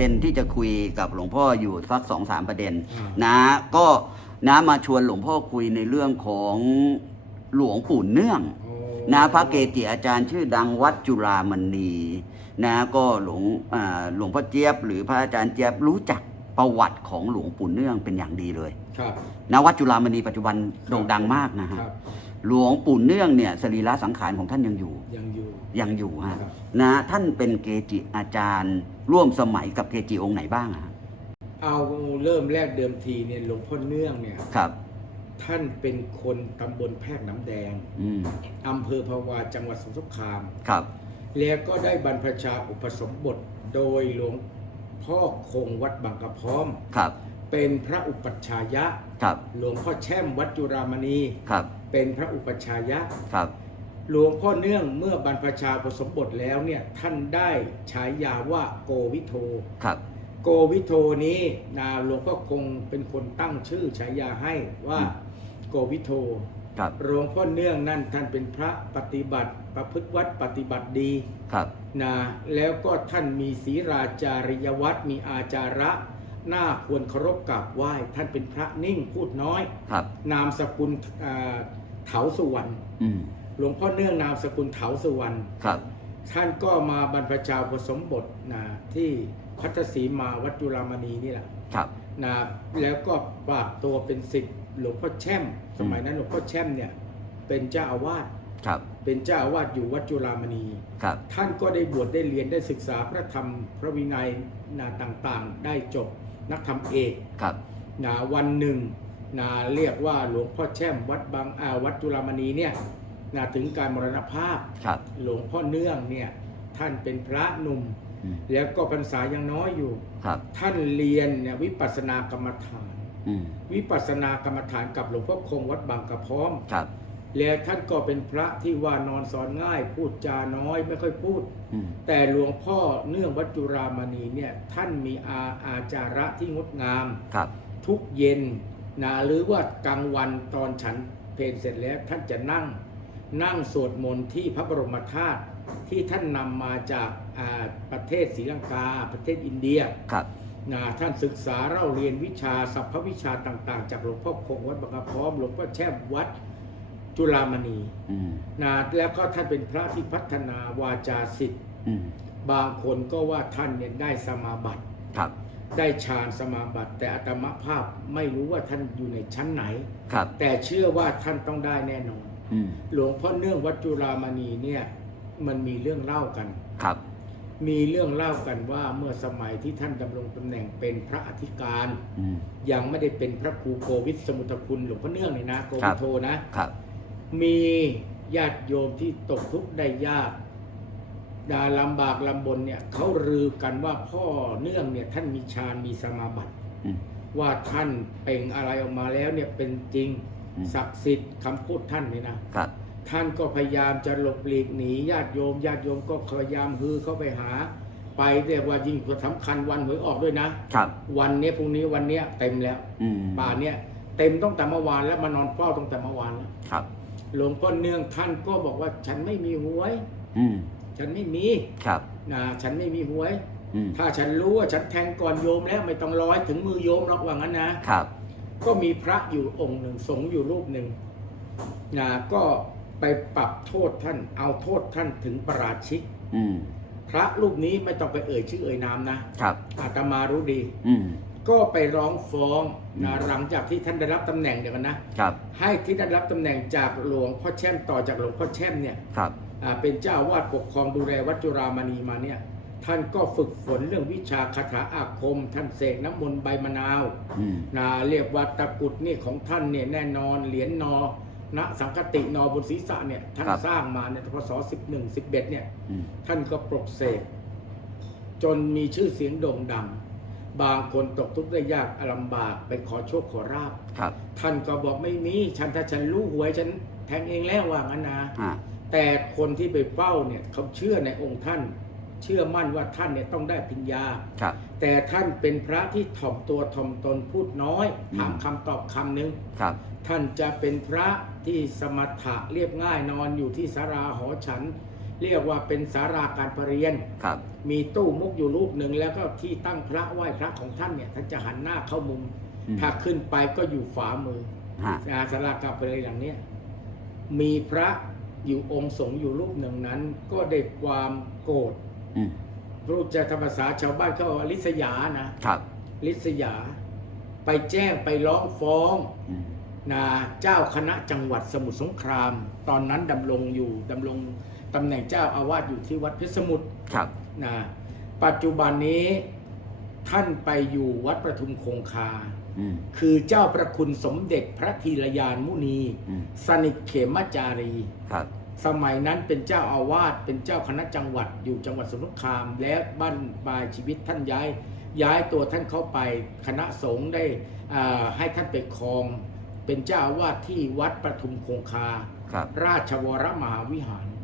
เด็นที่จะคุยกับหลวงพ่ออยู่สักสองสามประเด็นอ่านนะก็นะมาชวนหลวงพ่อคุยในเรื่องของหลวงปู่เนื่องโอ้นะพระเกจิอาจารย์ชื่อดังวัดจุฬามณีนะก็หลวงอ่าหลวงพ่อเจี๊ยบ หรือพระอาจารย์เจี๊ยบรู้จักประวัติของหลวงปู่เนื่องเป็นอย่างดีเลยครับนะวัดจุฬามณีปัจจุบันโด่งดังมากนะฮะครับ หลวงปู่เนื่องเนี่ยสรีระสังขารของท่านยังอยู่ ยังอยู่ ยังอยู่ฮะครับ นะท่านเป็นเกจิอาจารย์ ร่วมสมัยกับเกจิองค์ไหนบ้างอะฮะเอาเริ่มแรกเดิมทีเนี่ยหลวงพ่อเนื่องเนี่ย ครับ ท่านเป็นคนตำบลแพรกน้ำแดงอืมอำเภอภาวาจังหวัดสมุทรสงคราม ครับแล้วก็ได้บรรพชาอุปสมบทโดยหลวงพ่อคงวัดบางกระพร้อม ครับ เป็นพระอุปัชฌายะ ครับ หลวงพ่อแช่มวัดจุรามณี ครับ เป็นพระอุปัชฌายะ ครับ หลวงพ่อเนื่องเมื่อบรรพชาอุปสมบทแล้วเนี่ยท่านได้ฉายาว่าโกวิโท ครับ โกวิโทนี้นาหลวงพ่อคงเป็นคนตั้งชื่อฉายาให้ว่าโกวิโทครับ หลวงพ่อเนื่องนั่นท่านเป็นพระปฏิบัติประพฤติวัดปฏิบัติดีครับ นะแล้วก็ท่านมีศีราจาริยวัตรมีอาจาระ น่าควรเคารพกราบไหว้ ท่านเป็นพระนิ่งพูดน้อย ครับ นามสกุลอ่าเถาสุวรรณอืมหลวงพ่อเนื่องนามสกุลเถาสุวรรณครับ ท่านก็มาบรรพชาอุปสมบทนะที่พัทสีมาวัดจุฬามณีนี่แหละครับ นะแล้วก็ฝากตัวเป็นศิษย์หลวงพ่อแช่ม สมัยนั้นหลวงพ่อแช่มเนี่ยเป็นเจ้าอาวาสครับ เป็นเจ้าอาวาสอยู่วัดจุฬามณี ครับ ท่านก็ได้บวชได้เรียนได้ศึกษาพระธรรมพระวินัยนะต่างๆ ได้จบ นักธรรมเอกครับนะวันหนึ่งนะเรียกว่าหลวงพ่อแช่มวัดบางอาวัดจุฬามณีเนี่ยนะถึงการมรณภาพครับหลวงพ่อเนื่องเนี่ยท่านเป็นพระหนุ่มอืมแล้วก็พรรษายังน้อยอยู่ครับท่านเรียนเนี่ยวิปัสสนากรรมฐานอืมวิปัสสนากรรมฐานกับหลวงพ่อคงวัดบางกระพร้อมครับ แล้วท่านก็เป็นพระที่ว่านอนสอนง่าย พูดจาน้อยไม่ค่อยพูดอืมแต่หลวงพ่อเนื่องวัดจุรามณีเนี่ยท่านมีอาอาจาระที่งดงามครับทุกเย็นนะหรือว่ากลางวันตอนฉันเพลเสร็จแล้วท่านจะนั่ง นั่งสวดมนต์ที่พระบรมธาตุที่ท่านนำมาจากอ่าประเทศศรีลังกา ประเทศอินเดียครับนะท่านศึกษาเล่าเรียนวิชาสัพพวิชาต่าง ๆ จากหลวงพ่อคงวัดบางกระพร้อมหลวงพ่อแช่มวัด จุฬามณีอืมนะแล้วก็ท่านเป็นพระที่พัฒนาวาจาสิทธิ์ อืมบางคนก็ว่าท่านเนี่ยได้สมาบัติ ครับ ได้ฌานสมาบัติ แต่อาตมภาพไม่รู้ว่าท่านอยู่ในชั้นไหน ครับ แต่เชื่อว่าท่านต้องได้แน่นอน อืมหลวงพ่อเนื่องวัดจุฬามณีเนี่ยมันมีเรื่องเล่ากัน ครับ มีเรื่องเล่ากันว่าเมื่อสมัยที่ท่านดำรงตำแหน่งเป็นพระอธิการ อืมยังไม่ได้เป็นพระครูโกวิทสมุทรคุณหลวงพ่อเนื่องเลยนะโกวิทโทนะครับ มีญาติโยมที่ตกทุกข์ได้ยากดาลำบากลำบนเนี่ยเขาลือกันว่าพ่อเนื่องเนี่ยท่านมีฌานมีสมาบัติอืมว่าท่านเปล่งอะไรออกมาแล้วเนี่ยเป็นจริงอืมศักดิ์สิทธิ์คำพูดท่านนี่นะครับท่านก็พยายามจะหลบหลีกหนีญาติโยมญาติโยมก็พยายามฮือเข้าไปหา ไปแต่ว่ายิ่งสำคัญวันหวยออกด้วยนะครับวันเนี้ยพรุ่งนี้วันเนี้ยเต็มแล้วอืมป่านเนี้ยเต็มตั้งแต่เมื่อวานแล้วมานอนเฝ้าตั้งแต่เมื่อวานแล้วครับ หลวงพ่อเนื่องท่านก็บอกว่าฉันไม่มีหวย อืมฉันไม่มีครับ นะฉันไม่มีหวย อืมถ้าฉันรู้ว่าฉันแทงก่อนโยมแล้วไม่ต้องร้อยถึงมือโยมหรอกว่างั้นนะ ครับ ก็มีพระอยู่องค์หนึ่งสงฆ์อยู่รูปหนึ่งนะก็ไปปรับโทษท่าน เอาโทษท่านถึงประราชิก อืมพระรูปนี้ไม่ต้องไปเอ่ยชื่อเอ่ยนามนะครับ อาตมารู้ดี อืม ก็ไปร้องฟ้องนะหลังจากที่ท่านได้รับตำแหน่งเดียวกันนะครับ ให้ที่ได้รับตำแหน่งจากหลวงพ่อแช่มต่อจากหลวงพ่อแช่มเนี่ยครับ อ่าเป็นเจ้าอาวาดปกครองดูแลวัดจุรามณีมาเนี่ยท่านก็ฝึกฝนเรื่องวิชาคาถาอาคม ท่านเสกน้ำมนต์ใบมะนาวอืม นะเรียกว่าตะกรุดนี่ของท่านเนี่ยแน่นอนเหรียญนอณสังคตินอบนศีรษะเนี่ยท่านสร้างมาในพศ11 11เนี่ย อืม ท่านก็ปลกเสกจนมีชื่อเสียงโด่งดัง บางคนตกทุกข์ได้ยากลำบากไปขอโชคขอราบครับ ท่านก็บอกไม่มีฉันถ้าฉันรู้หวยฉันแทงเองแล้วว่างั้นนะอ่า แต่คนที่ไปเฝ้าเนี่ยเขาเชื่อในองค์ท่าน เชื่อมั่นว่าท่านเนี่ยต้องได้ปัญญา ครับ แต่ท่านเป็นพระที่ถ่อมตัวถ่อมตนพูดน้อย อืม ถามคำตอบคำหนึ่งครับ ท่านจะเป็นพระที่สมถะเรียบง่ายนอนอยู่ที่สาราหอฉัน เรียกว่าเป็นสาราการประเรียน ครับ มีตู้มุกอยู่รูปหนึ่งแล้วก็ที่ตั้งพระไหว้พระของท่านเนี่ยท่านจะหันหน้าเข้ามุม อืม ถ้าขึ้นไปก็อยู่ฝามือฮะอาสาราการประเรียนอย่างเนี้ยมีพระอยู่องค์สงฆ์อยู่รูปหนึ่งนั้น ก็ได้ความโกรธอืมรู้จะธรรมษาชาวบ้านเขาว่าลิษยานะ ครับลิษยา ไปแจ้งไปร้องฟ้อง อืม นะเจ้าคณะจังหวัดสมุทรสงคราม ตอนนั้นดำรงอยู่ดำรง ตำแหน่งเจ้าอาวาสอยู่ที่วัดเพชรสมุทรครับนะปัจจุบันนี้ท่านไปอยู่วัดประทุมคงคา อืม คือเจ้าประคุณสมเด็จพระธีรยานมุนี อืม สนิทเขมจารี ครับ สมัยนั้นเป็นเจ้าอาวาสเป็นเจ้าคณะจังหวัดอยู่จังหวัดสมุทรสงครามและบ้านปลายชีวิตท่านย้าย ย้ายตัวท่านเข้าไปคณะสงฆ์ได้อ่าให้ท่านไปครอง เป็นเจ้าอาวาสที่วัดประทุมคงคา ครับ ราชวรมหาวิหารอืม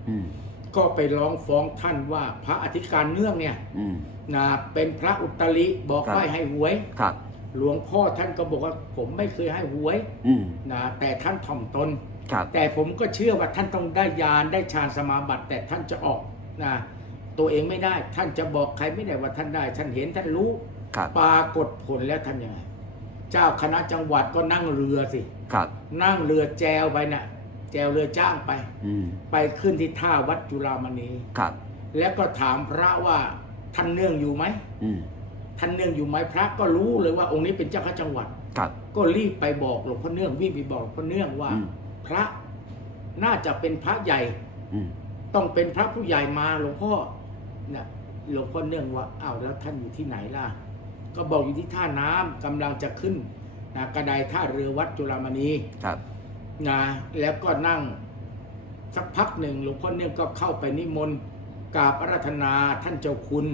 ก็ไปร้องฟ้องท่านว่าพระอธิการเนื่องเนี่ยอืมนะเป็นพระอุตริบอกครับไว้ให้หวยครับหลวงพ่อท่านก็บอกว่าผมไม่เคยให้หวยอืมนะแต่ท่านถ่อมตนครับแต่ผมก็เชื่อว่าท่านต้องได้ญาณได้ฌานสมาบัติ แต่ท่านจะออกนะตัวเองไม่ได้ ท่านจะบอกใครไม่ได้ว่าท่านได้ ท่านเห็นท่านรู้ครับปรากฏผลแล้วท่านยังไง เจ้าคณะจังหวัดก็นั่งเรือสิครับนั่งเรือแจวไปนะ่ะ แจวเรือจ้างไป อืมไปขึ้นที่ท่าวัดจุฬามณี ครับ แล้วก็ถามพระว่าท่านเนื่องอยู่ไหมอืมท่านเนื่องอยู่ไหมพระก็รู้เลยว่าองค์นี้เป็นเจ้าคณะจังหวัด ครับ ก็รีบไปบอกหลวงพ่อเนื่องวิ่งไปบอกหลวงพ่อเนื่องว่า อืม พระน่าจะเป็นพระใหญ่ อืมต้องเป็นพระผู้ใหญ่มาหลวงพ่อเนี่ยหลวงพ่อเนื่องว่าอ้าวแล้วท่านอยู่ที่ไหนล่ะ ก็บอกอยู่ที่ท่าน้ำกำลังจะขึ้นนะกระไดท่าเรือวัดจุฬามณี ครับ นะแล้วก็นั่งสักพักหนึ่งหลวงพ่อเนื่องก็เข้าไปนิมนต์กราบอาราธนาท่านเจ้าคุณ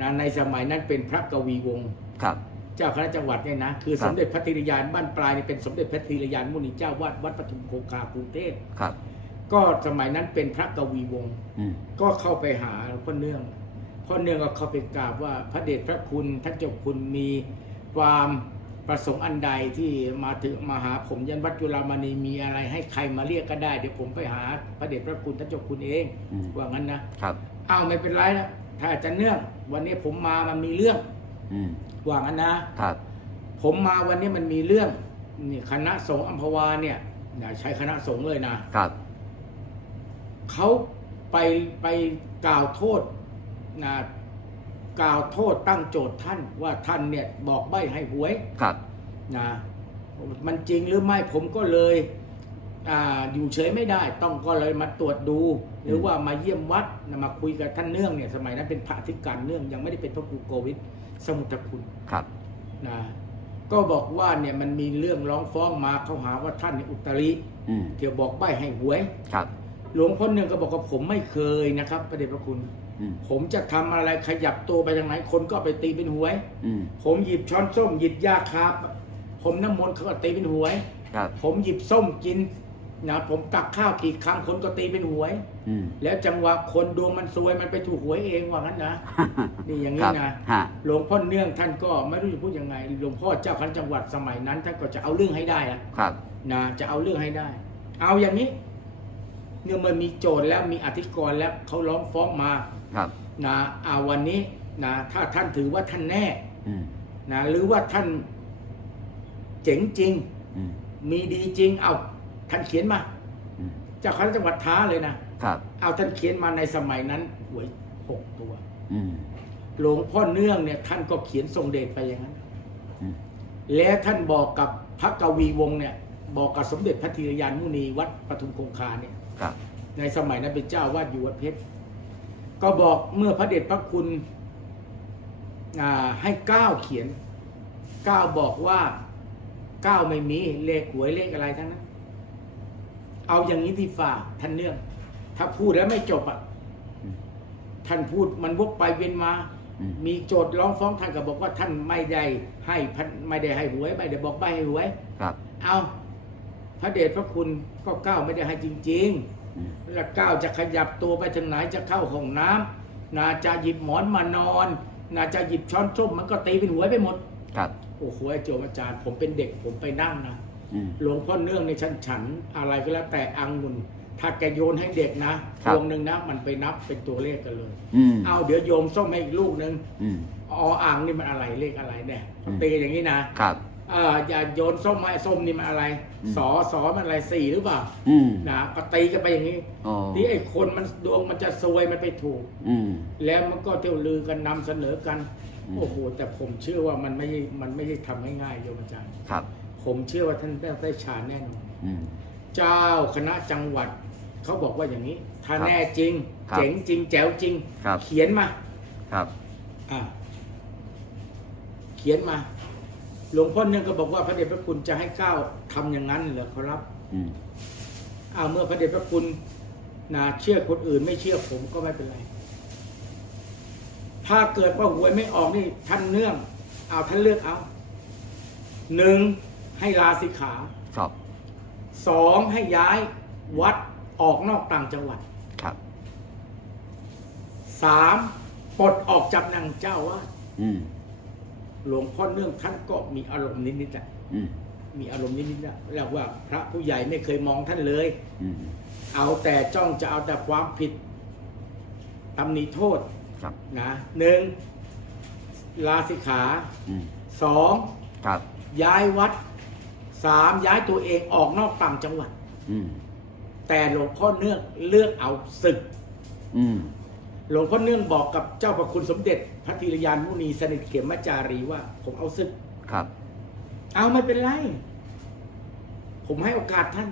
นะในสมัยนั้นเป็นพระกวีวงศ์ครับ เจ้าคณะจังหวัดเนี่ยนะคือครับสมเด็จพระธีรยานบ้านปลายนี่เป็นสมเด็จพระธีรยานมุนีเจ้าวาดวัดปทุมคงคากรุงเทพครับ ก็สมัยนั้นเป็นพระกวีวงศ์อืมก็เข้าไปหาหลวงพ่อเนื่องพ่อเนื่องก็เข้าไปกราบว่าพระเดชพระคุณท่านเจ้าคุณมีความ ประสงค์อันใดที่มาถึงมาหาผมยันวัดจุฬามณีมีอะไรให้ใครมาเรียกก็ได้ เดี๋ยวผมไปหาพระเดชพระคุณท่านเจ้าคุณเองอืม ว่างั้นนะครับอ้าวไม่เป็นไรนะถ้าจะเนื่อง วันนี้ผมมามันมีเรื่องอืมว่างั้นนะ ครับผมมาวันนี้มันมีเรื่องนี่คณะสงฆ์อัมพวาเนี่ยอย่าใช้คณะสงฆ์เลยนะครับเขาไปไปกล่าวโทษนะ กล่าวโทษตั้งโจทย์ท่านว่าท่านเนี่ยบอกใบให้หวยครับนะมันจริงหรือไม่ผมก็เลยอาอยู่เฉยไม่ได้ ต้องก็เลยมาตรวจดู หรือว่ามาเยี่ยมวัดนะมาคุยกับท่านเนื่องเนี่ยสมัยนั้นเป็นพระอธิการเนื่องยังไม่ได้เป็นพระครูโกวิทสมุทรคุณครับนะก็บอกว่าเนี่ยมันมีเรื่องร้องฟ้องมาเขาหาว่าท่านเนี่ยอุตริอืมเกี่ยวบอกใบให้หวยครับ หลวงพ่อเนื่องก็บอกว่าผมไม่เคยนะครับพระเดชพระคุณอืม ผมจะทำอะไรขยับตัวไปทางไหน คนก็เอาไปตีเป็นหวยอืมผมหยิบช้อนส้มหยิบยาคาบผมน้ำมนต์เขาก็ตีเป็นหวยครับผมหยิบส้มกินนะผมตักข้าวกี่ครั้งคนก็ตีเป็นหวยอืมแล้วจังหวะคนดวงมันซวยมันไปถูกหวยเองว่างั้นนะนี่อย่างคนี้รับนะฮะหลวงพ่อเนื่องท่านก็ไม่รู้จะพูดยังไงหลวงพ่อเจ้าคณะจังหวัดสมัยนั้นท่านก็จะเอาเรื่องให้ได้อะครับนะจะเอาเรื่องให้ได้ เอาอย่างนี้ เนี่ยมันมีโจทย์แล้วมีอธิกรณ์แล้วเขาร้องฟ้องมา ครับนะเอาวันนี้นะถ้าท่านถือว่าท่านแน่อืมนะหรือว่าท่านเจ๋งจริงอืมมีดีจริง เอาท่านเขียนมาอืมเจ้าคณะจังหวัดท้าเลยนะครับ เอาท่านเขียนมาในสมัยนั้นหวยหกตัวอืมหลวงพ่อเนื่องเนี่ย ท่านก็เขียนทรงเดชไปอย่างนั้นอืมแล้วท่านบอกกับพระกวีวงศ์เนี่ย บอกกับสมเด็จพระธีรยานมุนีวัดปทุมคงคาเนี่ยครับในสมัยนั้นเป็นเจ้าวาดอยู่วัดเพชร ก็บอกเมื่อพระเดชพระคุณอ่าให้ก้าวเขียนก้าวบอกว่าก้าวไม่มีเลขหวยเลขอะไรทั้งนั้น เอาอย่างนี้ที่ฝ่าท่านเนื่อง ถ้าพูดแล้วไม่จบอะอืมท่านพูดมันวกไปเวียนมาอืมมีโจทย์ร้องฟ้องท่านก็บอกว่าท่านไม่ได้ให้พันไม่ได้ให้หวยไม่ได้บอกใบให้หวย ครับ เอาพระเดชพระคุณก็ก้าวไม่ได้ให้จริงๆอืม แล้วก้าวจะขยับตัวไปทางไหนจะเข้าห้องน้ำนาจะหยิบหมอนมานอนนาจะหยิบช้อนส้มมันก็ตีเป็นหวยไปหมด ครับ โอ้โหไอ้โจมอาจารย์ ผมเป็นเด็กผมไปนั่งนะอืมหลวงพ่อเนื่องในชั้นฉันอะไรก็แล้วแต่อังุนถ้าแกโยนให้เด็กนะครับวงหนึ่งนะ มันไปนับเป็นตัวเลขกันเลยอืมเอาเดี๋ยวโยมส้มให้อีกลูกหนึ่งอืมออ่างนี่มันอะไรเลขอะไรเนี่ยอืมตีกันอย่างนี้นะครับ เอออย่าโยนส้มมาส้มนี่มันอะไร อืม สอสอมันอะไรสี่หรือเปล่าอืมนะก็ตีกันไปอย่างนี้อ๋อที่ไอ้คนมันดวงมันจะซวยมันไปถูก อืม แล้วมันก็เที่ยวลือกันนำเสนอกัน อืม โอ้โหแต่ผมเชื่อว่ามันไม่ใช่มันไม่ได้ทำง่ายๆโยมอาจารย์ ครับผมเชื่อว่าท่านได้ได้ฌานแน่นอน อืม เจ้าคณะจังหวัดเขาบอกว่าอย่างนี้ ถ้าครับแน่จริง ครับเจ๋งจริง แจ๋วจริง ครับ เขียนมาครับ อ่าเขียนมา หลวงพ่อเนี่ยก็บอกว่าพระเดชพระคุณจะให้ก้าวทำอย่างนั้นเหรอครับอืมอ้าวเมื่อพระเดชพระคุณนะเชื่อคนอื่นไม่เชื่อผมก็ไม่เป็นไร ถ้าเกิดว่าหวยไม่ออกนี่ท่านเนื่อง เอาท่านเลือกเอาหนึ่งให้ลาสิกขาครับสองให้ย้ายวัดออกนอกต่างจังหวัดครับ สามปลดออกจากนางเจ้าว่าดอืม หลวงพ่อเนื่องท่านก็มีอารมณ์นิดๆอะอืมมีอารมณ์นิดๆอะแล้วว่าพระผู้ใหญ่ไม่เคยมองท่านเลย อืมเอาแต่จ้องจะเอาแต่ความผิดตำหนิโทษครับนะหนึ่งลาสิกขาอืมสองครับย้ายวัดสามย้ายตัวเองออกนอกต่างจังหวัด อืมแต่หลวงพ่อเนื่องเลือกเอาศึก อืม หลวงพ่อเนื่องบอกกับเจ้าพระคุณสมเด็จ พระธีรยานมุนีสนิทเขมจารีว่า ผมเอาศึกครับ เอาไม่เป็นไร ผมให้โอกาสท่าน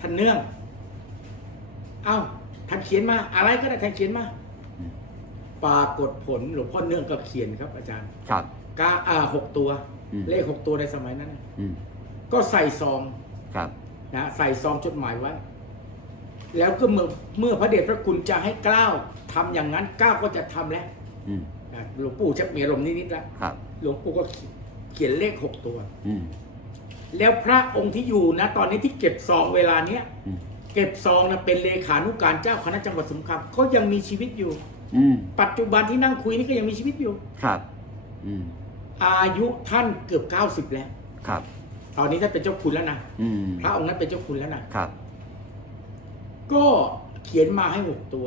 ท่านเนื่อง เอาท่านเขียนมา อะไรก็ได้ท่านเขียนมาอืมปรากฏผลหลวงพ่อเนื่องก็เขียนครับ อาจารย์ ครับกาอ่าหกตัว อืมเลขหกตัวในสมัยนั้น อืมก็ใส่ซองครับนะใส่ซองจดหมายไว้ แล้วก็เมื่อเมื่อพระเดชพระคุณจะให้กล้าวทำอย่างนั้นกล้าวก็จะทำแล้วอืมนะหลวงปู่จะมีอารมณ์นิดๆแล้วครับ หลวงปู่ก็เขียนเลขหกตัว อืมแล้วพระองค์ที่อยู่นะ ตอนนี้ที่เก็บซองเวลาเนี้ยอืมเก็บซองนะเป็นเลขานุการเจ้าคณะจังหวัดสมุพรรณเขายังมีชีวิตอยู่ อืมปัจจุบันที่นั่งคุยนี่ก็ยังมีชีวิตอยู่ ครับ อืมอายุท่านเกือบเก้าสิบแล้ว ครับ ตอนนี้ท่านเป็นเจ้าคุณแล้วนะอืมพระองค์นั้นเป็นเจ้าคุณแล้วนะครับ ก็เขียนมาให้หกตัว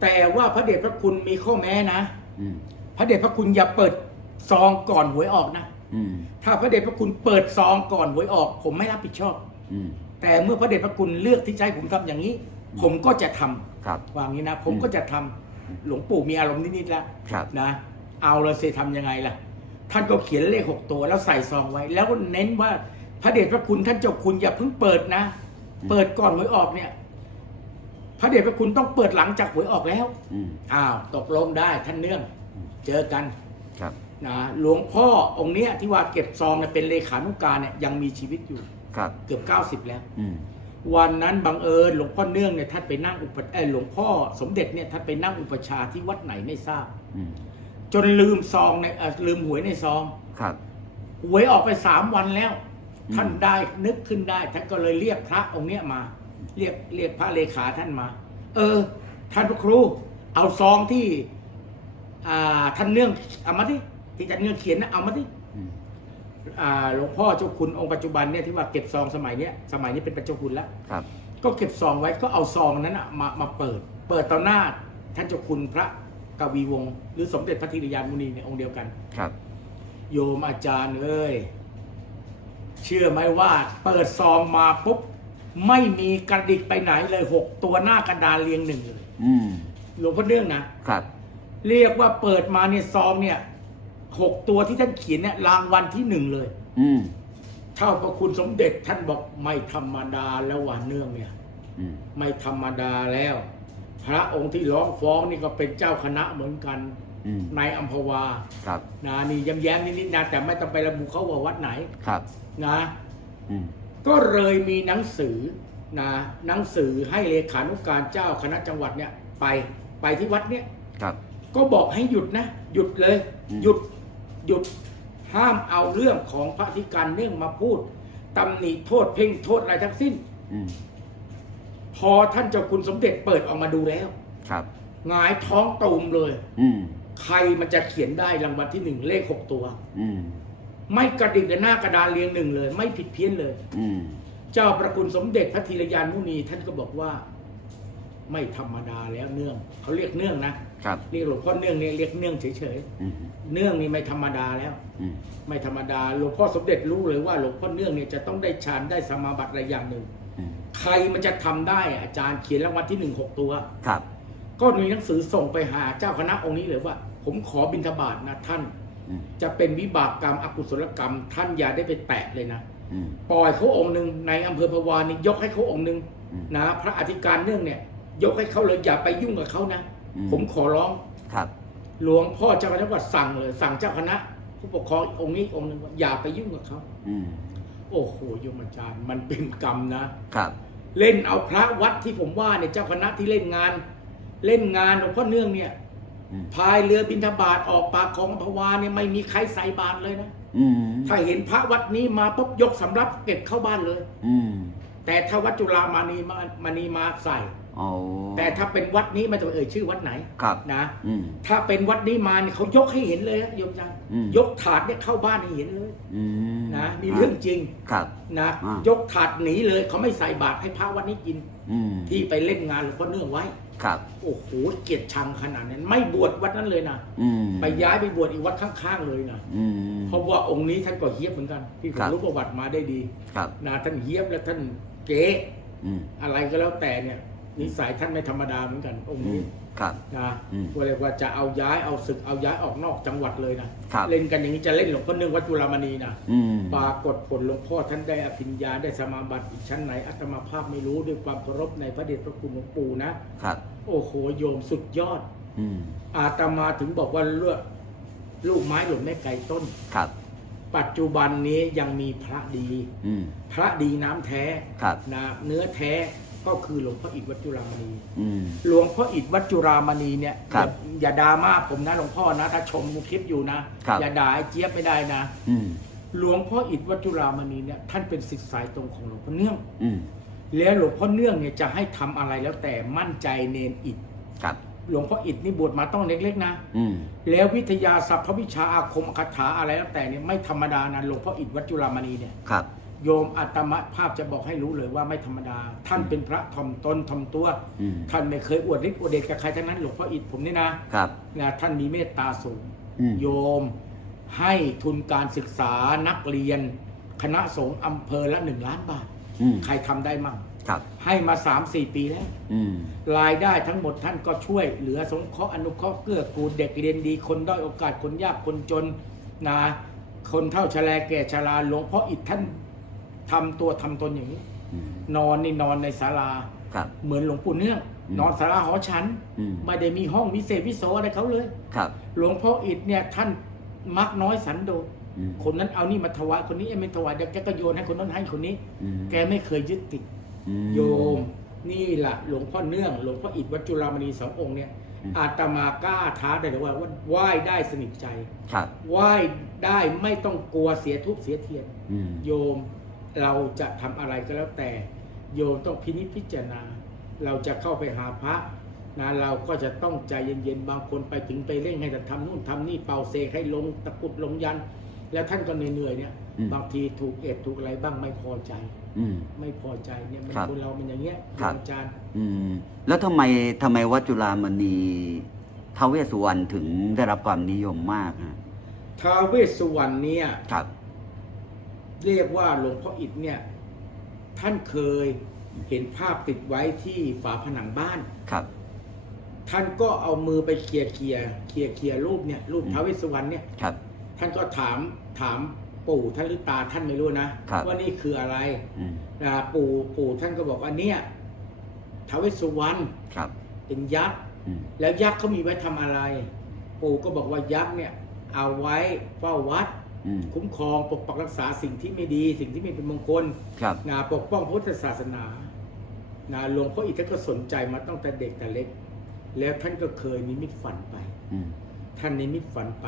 แต่ว่าพระเดชพระคุณมีข้อแม้นะอืมพระเดชพระคุณอย่าเปิดซองก่อนหวยออกนะอืมถ้าพระเดชพระคุณเปิดซองก่อนหวยออก ผมไม่รับผิดชอบ อืม แต่เมื่อพระเดชพระคุณเลือกที่จะให้ผมทำอย่างนี้ผมก็จะทำครับ วางนี้นะ ผมก็จะทำหลวงปู่มีอารมณ์นิดๆแล้วครับ นะเอาเลยเซทำยังไงล่ะ ท่านก็เขียนเลขหกตัวแล้วใส่ซองไว้ แล้วก็เน้นว่าพระเดชพระคุณท่านเจ้าคุณอย่าเพิ่งเปิดนะ เปิดก่อนหวยออกเนี่ย พระเดชพระคุณต้องเปิดหลังจากหวยออกแล้วอืมอ้าวตกลงได้ท่านเนื่อง เจอกันครับ นะหลวงพ่อองค์เนี้ยที่ว่าเก็บซองเนี่ยเป็นเลขานุการเนี่ยยังมีชีวิตอยู่ครับ เกือบเก้าสิบแล้ว อืม วันนั้นบังเอิญหลวงพ่อเนื่องเนี่ยท่านไปนั่งอุปเออหลวงพ่อสมเด็จเนี่ยท่านไปนั่งอุปชฌาย์ที่วัดไหนไม่ทราบ อืม จนลืมซองในเอ่อลืมหวยในซองครับ หวยออกไปสามวันแล้วอืม ท่านได้นึกขึ้นได้ท่านก็เลยเรียกพระองค์เนี้ยมา เรียกเรียกพระเลขาท่านมา เออ ท่านพระครู เอาซองที่อ่าท่านเนื่องเอามาที่ที่ท่านเนื่องเขียนนะเอามาที่อืมอ่าหลวงพ่อเจ้าคุณองค์ปัจจุบันเนี่ยที่ว่าเก็บซองสมัยเนี้ยสมัยนี้เป็นปัจจุบันแล้วครับก็เก็บซองไว้ก็เอาซองนั้นอะมามาเปิด เปิดต่อหน้าท่านเจ้าคุณพระกวีวงศ์หรือสมเด็จพระธีรยานมุนีในองค์เดียวกันครับ โยมอาจารย์เอ้ย เชื่อไหมว่าเปิดซองมาปุ๊บไม่มีกระดิกไปไหนเลยหกตัวหน้ากระดานเรียงหนึ่งเลยอืมหลวงพ่อเนื่องนะครับ เรียกว่าเปิดมาเนี่ยซองเนี่ยหกตัวที่ท่านเขียนเนี่ยรางวัลที่หนึ่งเลย อืมเท่าพระคุณสมเด็จท่านบอกไม่ธรรมดาแล้วว่าเนื่องเนี่ย อืมไม่ธรรมดาแล้ว พระองค์ที่ร้องฟ้องนี่ก็เป็นเจ้าคณะเหมือนกัน อืมในอัมพวาครับนะนี่ย้ำแย้มนิดๆนะแต่ไม่ต้องไประบุเขาว่าวัดไหนครับนะ อืมก็เลยมีหนังสือนะหนังสือให้เลขานุการเจ้าคณะจังหวัดเนี่ยไปไปที่วัดเนี่ย ครับ ก็บอกให้หยุดนะ หยุดเลย อืม หยุดหยุดห้ามเอาเรื่องของพระธิการเนื่องมาพูดตำหนิโทษเพ่งโทษอะไรทั้งสิ้น อืมพอท่านเจ้าคุณสมเด็จเปิดออกมาดูแล้วครับ หงายท้องตูมเลย อืม ใครมันจะเขียนได้รางวัลที่หนึ่งเลขหกตัว อืมไม่กระดิกเลยหน้ากระดานเรียงหนึ่งเลย ไม่ผิดเพี้ยนเลย อืมเจ้าประคุณสมเด็จพระธีรยานมุนีท่านก็บอกว่า ไม่ธรรมดาแล้วเนื่องเขาเรียกเนื่องนะครับเรียกหลวงพ่อเนื่องเนี่ยเรียกเนื่องเฉยอืมๆเนื่องนี่ไม่ธรรมดาแล้ว อืมไม่ธรรมดาหลวงพ่อสมเด็จรู้เลยว่าหลวงพ่อเนื่องเนี่ยจะต้องได้ฌานได้สมาบัติอะไรอย่างหนึ่ง อืมใครมันจะทำได้อาจารย์เขียนรางวัลที่หนึ่งหกตัว ครับ ก็มีหนังสือส่งไปหาเจ้าคณะองค์นี้เลยว่า ผมขอบิณฑบาตนะท่าน อืม จะเป็นวิบากกรรมอกุศลกรรม ท่านอย่าได้ไปแตะเลยนะ อืม ปล่อยเขาองค์หนึ่งในอำเภอพะวานี่ยกให้เขาองค์หนึ่งอืมนะพระอธิการเนื่องเนี่ย ยกให้เขาเลยอย่าไปยุ่งกับเขานะ อืม ผมขอร้องครับ หลวงพ่อเจ้าคณะวัดสั่งเลยสั่งเจ้าคณะ ผู้ปกครององค์นี้องค์หนึ่งว่าอย่าไปยุ่งกับเขาอืม โอ้โหโยมอาจารย์มันเป็นกรรมนะ ครับ เล่นเอาพระวัดที่ผมว่าเนี่ยเจ้าคณะที่เล่นงาน เล่นงานหลวงพ่อเนื่องเนี่ยอืม พายเรือบินทบาทออกปากของพวาเนี่ยไม่มีใครใส่บาตรเลยนะอืมถ้าเห็นพระวัดนี้มาปุ๊บยกสำรับเก็บเข้าบ้านเลยอืมแต่ถ้าวัดจุฬามณีมามานีมาใส่โอ้แต่ถ้าเป็นวัดนี้ไม่ต้องเอ่ยชื่อวัดไหนครับนะอืมถ้าเป็นวัดนี้มาเนี่ยเขายกให้เห็นเลยนะโยมจังอืมยกถาดเนี่ยเข้าบ้านให้เห็นเลยอืมนะนี่เรื่องจริงครับนะอ่ายยกถาดหนีเลยเขาไม่ใส่บาตรให้พระวัดนี้กินอืมที่ไปเล่นงานหลวงพ่อเนื่องไว้ ครับ โอ้โหเกลียดชังขนาดนั้น ไม่บวชวัดนั้นเลยนะอืมไปย้ายไปบวชอีกวัดข้างๆเลยนะอืม เพราะว่าองค์นี้ท่านก็เฮียบเหมือนกันที่ผครัมบ รู้ประวัติมาได้ดีครับ นะท่านเฮียบและท่านเก๋อืมอะไรก็แล้วแต่เนี่ย นิสัยท่านไม่ธรรมดาเหมือนกันองค์อืนี้มครับ นะอืมก็เลยว่าจะเอาย้ายเอาศึกเอาย้ายออกนอกจังหวัดเลยนะครับ เล่นกันอย่างนี้จะเล่นหลวงพ่อเนื่องวัดจุฬามณีนะอืม ปรากฏผลหลวงพ่อท่านได้อภิญญาได้สมาบัติอีกชั้นไหนอัตมาภาพไม่รู้ด้วยความเคารพในพระเดชพระคุณหลวงปู่นะครับ โอ้โหโยมสุดยอด อืม อาตมาถึงบอกว่าเลือดลูกไม้หล่นไม่ไกลต้น ครับ ปัจจุบันนี้ยังมีพระดี อืม พระดีน้ำแท้ครับ นะเนื้อแท้ ก็คือหลวงพ่ออิฐวัดจุฬามณีอืม หลวงพ่ออิฐวัดจุฬามณีเนี่ยครับอย่าอย่าด่ามาผมนะหลวงพ่อนะ ถ้าชมคลิปอยู่นะครับ อย่าด่าไอ้เจี๊ยบไม่ได้นะ อืม หลวงพ่ออิฐวัดจุฬามณีเนี่ยท่านเป็นศิษย์สายตรงของหลวงพ่อเนื่อง อืมแล้วหลวงพ่อเนื่องเนี่ยจะให้ทำอะไรแล้วแต่มั่นใจเนนอิฐครับ หลวงพ่ออิฐนี่บวชมาต้องเล็กๆนะ อืม แล้ววิทยาศัพท์พระวิชาอาคมคาถาอะไรแล้วแต่เนี่ยไม่ธรรมดานะหลวงพ่ออิฐวัดจุฬามณีเนี่ย ครับ โยมอาตมาภาพจะบอกให้รู้เลยว่าไม่ธรรมดา ท่านเป็นพระทอมตนทอมตัว อืมท่านไม่เคยอวดฤทธิ์อวดเดชกับใครทั้งนั้นหลวงพ่ออิฐผมนี่นะครับ นะท่านมีเมตตาสูง อืม โยมให้ทุนการศึกษานักเรียน คณะสงฆ์อำเภอละหนึ่งล้านบาท อืมใครทำได้มั่งครับ ให้มาสามสี่ปีแล้ว อืม รายได้ทั้งหมดท่านก็ช่วยเหลือสงเคราะห์อนุเคราะห์เกื้อกูลเด็กเรียนดี คนด้อยโอกาสคนยากคนจนนะคนเท่าชราแก่ชราหลวงพ่ออิฐท่าน ทำตัวทำตนอย่างนี้ อืม นอนนี่นอนในศาลา ครับ เหมือนหลวงปู่เนื่อง อืม นอนศาลาหอฉัน อืมไม่ได้มีห้องวิเศษวิโสอะไรเขาเลย ครับหลวงพ่ออิฐเนี่ยท่านมักน้อยสันโดษอืมคนนั้นเอานี่มาถวายคนนี้ไม่ถวายเดี๋ยวแกก็โยนให้คนนั้นให้คนนี้ อืมแกไม่เคยยึดติด อืมโยม นี่แหละหลวงพ่อเนื่อง หลวงพ่ออิฐวัดจุฬามณีสององค์เนี่ยอืม อาตมากล้าท้าได้เลยว่าว่าไหว้ได้สนิทใจครับไหว้ได้ไม่ต้องกลัวเสียทุบเสียเทียน อืมโยม เราจะทำอะไรก็แล้วแต่ โยมต้องพินิจพิจารณา เราจะเข้าไปหาพระนะเราก็จะต้องใจเย็นๆ บางคนไปถึงไปเร่งให้แต่ทำนู่นทำนี่เป่าเสกให้ลงตะกรุดลงยัน แล้วท่านก็เหนื่อยๆเนี่ยอืมบางทีถูกเอ็ดถูกอะไรบ้างไม่พอใจอืมไม่พอใจเนี่ยมันครับคนเรามันอย่างเงี้ยครับอาจารย์อืม แล้วทำไมทำไมวัดจุฬามณีท้าวเวสสุวรรณถึงได้รับความนิยมมากฮะท้าวเวสสุวรรณเนี่ยครับ เรียกว่าหลวงพ่ออิฐเนี่ยท่านเคยเห็นภาพติดไว้ที่ฝาผนังบ้าน ครับ ท่านก็เอามือไปเคลียร์เคลียร์เคลียร์เคลียร์รูปเนี่ยรูปอืมท้าวเวสสุวรรณเนี่ยครับ ท่านก็ถามถามปู่ท่านหรือตาท่านไม่รู้นะครับ ว่านี่คืออะไรอืมนะปู่ปู่ท่านก็บอกว่าเนี่ยท้าวเวสสุวรรณครับเป็นยักษ์ อืมแล้วยักษ์เขามีไว้ทำอะไร ปู่ก็บอกว่ายักษ์เนี่ย เอาไว้เฝ้าวัด อืม คุ้มครองปกปักรักษาสิ่งที่ไม่ดีสิ่งที่ไม่เป็นมงคลครับ นะปกป้องพุทธศาสนานะหลวงพ่ออิฐท่านก็สนใจมาตั้งแต่เด็กแต่เล็ก แล้วท่านก็เคยนิมิตฝันไป อืม ท่านนิมิตฝันไป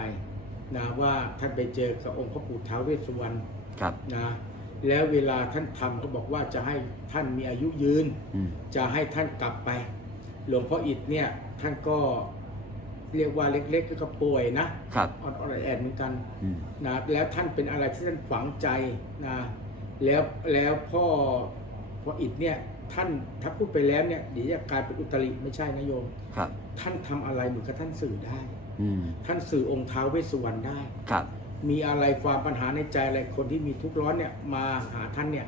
นะว่าท่านไปเจอกับองค์พระปู่ท้าวเวสสุวรรณครับ นะแล้วเวลาท่านทำก็บอกว่าจะให้ท่านมีอายุยืน อืม จะให้ท่านกลับไป หลวงพ่ออิฐเนี่ยท่านก็ เรียกว่าเล็ก ๆ ก็ป่วยนะครับอ่อนๆแอดๆเหมือนกันอืมนะแล้วท่านเป็นอะไรที่ท่านฝังใจนะแล้วแล้วพ่อพ่ออิฐเนี่ยท่านถ้าพูดไปแล้วเนี่ยเดี๋ยวจะกลายเป็นอุตริไม่ใช่นะโยม ครับท่านทำอะไรเหมือนกับท่านสื่อได้ อืมท่านสื่อองค์ท้าวเวสสุวรรณได้ ครับมีอะไรความปัญหาในใจอะไรคนที่มีทุกข์ร้อนเนี่ยมาหาท่านเนี่ย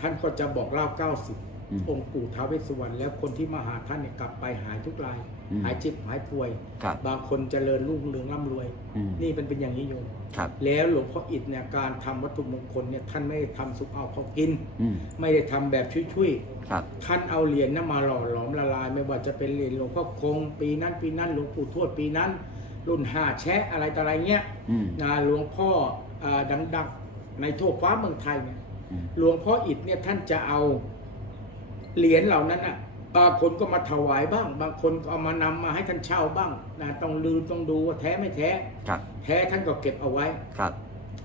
ท่านก็จะบอกเล่าเก้าสิบ อืมองค์ปู่ท้าวเวสสุวรรณแล้วคนที่มาหาท่านเนี่ยกลับไปหายทุกราย อืมหายเจ็บหายป่วย ครับบางคนเจริญรุ่งเรืองร่ำรวย อืมนี่เป็นเป็นอย่างนี้โยมครับแล้วหลวงพ่ออิฐเนี่ยการทำวัตถุมงคลเนี่ยท่านไม่ได้ทำสุกเอาเขากิน อืมไม่ได้ทำแบบชุยครับๆท่านเอาเหรียญนั้นมาหล่อหลอมละลาย ไม่ว่าจะเป็นเหรียญหลวงพ่อคง ปีนั้นปีนั้นหลวงปู่ทวดปีนั้น รุ่นห้าแชะอะไรต่ออะไรเงี้ยอืมนะหลวงพ่ออ่าดังๆในทั่วฟ้าเมืองไทยเนี่ยอืมหลวงพ่ออิฐเนี่ยท่านจะเอา เหรียญเหล่านั้นอะบางคนก็มาถวายบ้าง บางคนก็เอามานำมาให้ท่านเช่าบ้างนะต้องลืมต้องดูว่าแท้ไม่แท้ครับแท้ท่านก็เก็บเอาไว้ครับ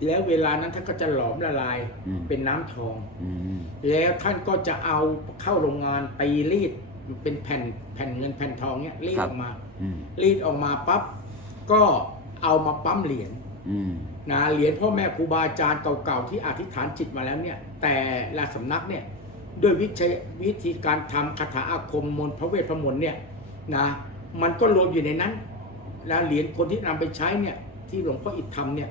แล้วเวลานั้นท่านก็จะหลอมละลายอืมเป็นน้ำทองอืมแล้วท่านก็จะเอาเข้าโรงงานตีรีดเป็นแผ่นแผ่นเงินแผ่นทองเนี่ยรีดออกมาอืมรีดออกมาปั๊บก็เอามาปั๊มเหรียญอืมนะเหรียญพ่อแม่ครูบาอาจารย์เก่าๆที่อธิษฐานจิตมาแล้วเนี่ย แต่ละสำนักเนี่ย ด้วยวิชัยวิธีการทำคาถาอาคมมนต์พระเวทพระมนต์เนี่ยนะมันก็รวมอยู่ในนั้นแล้วเหรียญคนที่นำไปใช้เนี่ยที่หลวงพ่ออิฐทำเนี่ย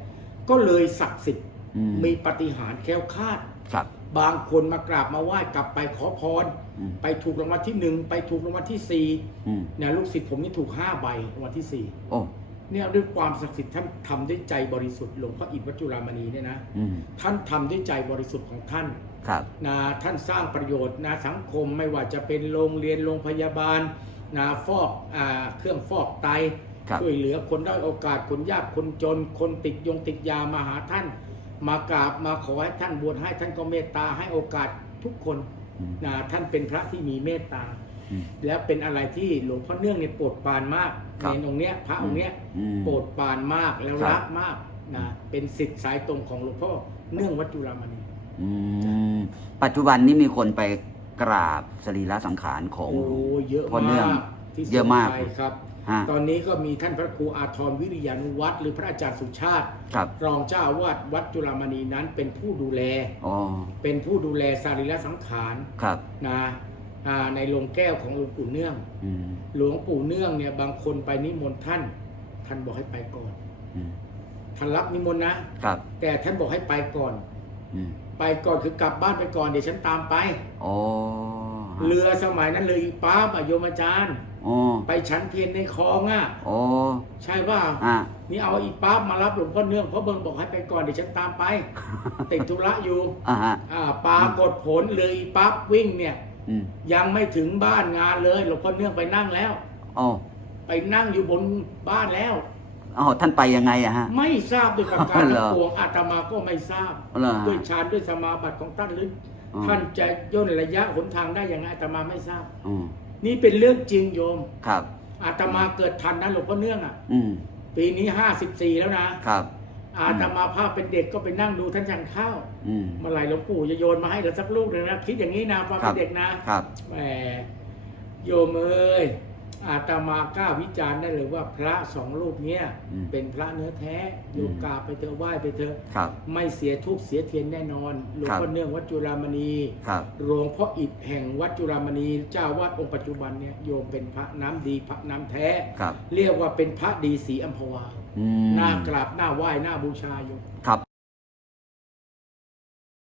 ก็เลยศักดิ์สิทธิ์อืมมีปาฏิหารย์แคล้วคลาดครับบางคนมากราบมาไหว้กลับไปขอพรอืมไปถูกรางวัลที่หนึ่งไปถูกรางวัลที่สี่อืมเนี่ยลูกศิษย์ผมนี่ถูกห้าใบรางวัลที่สี่โอ้เนี่ยด้วยความศักดิ์สิทธิ์ท่านทำด้วยใจบริสุทธิ์หลวงพ่ออิฐวัดจุฬามณีเนี่ยนะอืมท่านทำด้วยใจบริสุทธิ์ของท่านครับ นะท่านสร้างประโยชน์นะสังคมไม่ว่าจะเป็นโรงเรียนโรงพยาบาลนะฟอกอ่าเครื่องฟอกไตครับช่วยเหลือคนด้อยโอกาสคนยากคนจน คนติดยงติดยามาหาท่าน มากราบมาขอให้ท่านบวชให้ท่านก็เมตตาให้โอกาสทุกคนอืมนะท่านเป็นพระที่มีเมตตาอืมแล้วเป็นอะไรที่หลวงพ่อเนื่องเนี่ยโปรดปรานมากครับในองค์เนี้ยพระองค์เนี้ยอืมโปรดปรานมากแล้วครับรักมากนะเป็นสิทธิ์สายตรงของหลวงพ่อเนื่องวัดจุฬามณี อืมปัจจุบันนี้มีคนไปกราบสรีระสังขารของ โอ้เยอะพ่อเนื่มาองกที่เยอะมากสุโขทัยครับ ฮะ ตอนนี้ก็มีท่านพระครูอาทรวิริยานุวัตรหรือพระอาจารย์สุชาติ ครับรองเจ้าอาวาดวัดจุฬามณีนั้นเป็นผู้ดูแล อ๋อเป็นผู้ดูแลสรีระสังขารครับนะอ่าในโรงแก้วของหลวงปู่เนื่อง อืมหลวงปู่เนื่องเนี่ยบางคนไปนิมนต์ท่าน ท่านบอกให้ไปก่อน อืมท่านรับนิมนต์นะ ครับแต่ท่านบอกให้ไปก่อน อืม ไปก่อนคือกลับบ้านไปก่อนเดี๋ยวฉันตามไปอ๋อเรือสมัยนั้นเลยอีป้าบอะโยมอาจารย์อ๋อไปชั้นเพียนในคลองอะอ๋อใช่ว่าอะนี่เอาอีป้าบมารับหลวงพ่อเนื่องเพราะเบิงบอกให้ไปก่อนเดี๋ยวฉันตามไปติดธุระอยู่อะฮะอ่าปรากฏผลเลยอีป้าบวิ่งเนี่ยอืมยังไม่ถึงบ้านงานเลยหลวงพ่อเนื่องไปนั่งแล้วอ๋อไปนั่งอยู่บนบ้านแล้ว อ๋อท่านไปยังไงอะฮะ ไม่ทราบด้วยประการเหรทั้องปวงอาตมาก็ไม่ทราบเหรอด้วยฮะฌานด้วยสมาบัติของท่านหรืออ๋อท่านจะย่นระยะหนทางได้ยังไงอาตมาไม่ทราบ อืมนี่เป็นเรื่องจริงโยม ครับ อาตมาเกิดทันนะหลวงพ่อเนื่องอะ อืมปีนี้ห้าสิบสี่แล้วนะ ครับ อาตมาภาพเป็นเด็กก็ไปนั่งดูท่านฉันข้าวอืม เมื่อไหร่หลวงปู่จะโยนมาให้เราสักลูกหนึ่งนะคิดอย่างนี้นะตอนครัเป็บ นเด็กนะครับ แหมโยมเอ้ย อาตมากล้าวิจารณ์ได้เลยว่าพระสองรูปเนี้ยอืมเป็นพระเนื้อแท้โยมอืมกราบไปเถอะไหว้ไปเถอะครับไม่เสียทุกข์เสียเทียนแน่นอนหลวงครับพ่อเนื่องวัดจุฬามณีครับ หลวงพ่ออิฐแห่งวัดจุฬามณีเจ้าวาดองค์ปัจจุบันเนี่ยโยมเป็นพระน้ำดีพระน้ำแท้ ครับเรียกว่าเป็นพระดีศรีอัมพวาอืมหน้ากราบหน้าไหว้หน้าบูชาอยู่ครับ